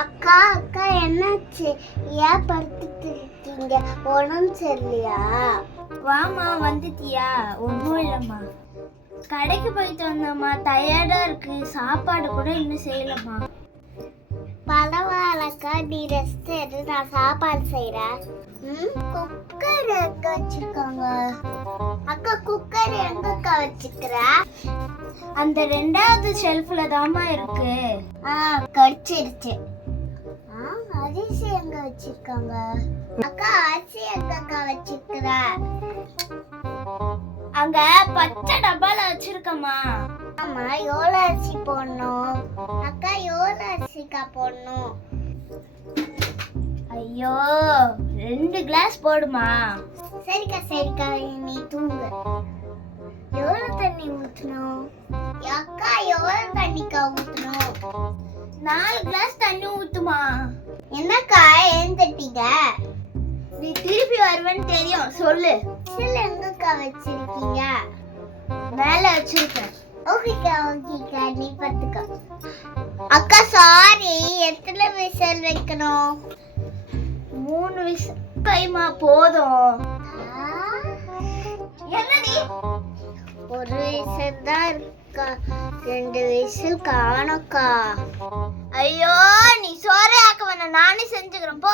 அக்கா அக்கா என்னாச்சு? ஏன் படுத்துட்டு இருக்கீங்க? உடம்பு சரியில்லையா? வாமா, வந்துட்டியா? ஒன்றும் இல்லைம்மா, கடைக்கு போயிட்டு வந்தம்மா. டயர்டா இருக்கு, சாப்பாடு கூட இன்னும் செய்யலம்மா. பரவாயில்லக்கா, நீ ரெஸ்ட் எடு, நான் சாப்பாடு செய்யறேன். குக்கர் எங்க வச்சிருக்காங்க? அக்கா குக்கர் எங்கக்கா வச்சுக்கிற? அந்த 2வது ஷெல்ஃப்ல தாமா இருக்கு. கடிச்சிருச்சு. அரிசி எங்க வச்சிருக்காங்க? அக்கா அரிசி எங்கக்கா வச்சிருக்கிற? அங்க பச்சை டப்பால வச்சிருக்கம்மா. ஆமா, எவ்வளவு அரிசி போடணும்? அக்கா எவ்வளவு அரிசிக்கா போடணும்? ஐயோ, 2 கிளாஸ் போடுமா. சரிக்கா சரிக்கா, நீ தூங்கு. எவ்வளவு தண்ணி ஊத்தணும்? அக்கா எவ்வளவு தண்ணிக்கா ஊத்தணும்? 4 கிளாஸ் தண்ணி ஊத்துமா. என்னக்கா எழுந்துட்டீங்க? நீ திருப்பி வருவேன்னு தெரியும், சொல்லு. விசில் எங்கக்கா வச்சிருக்கீங்க? மேல வச்சிருக்கேன். ஓகேக்கா ஓகேக்கா, நீ பார்த்துக்கோ. அக்கா சாரி, எத்தனை விசில் வைக்கணும்? 3 விசில் கைமா போதும். என்னடி? ஒரு விசில் தான் இருக்கா, 2 விசில் காணக்கா. ஐயோ, நீ சோறே ஆக்க வேணாம், நானே செஞ்சுக்கிறேன் போ.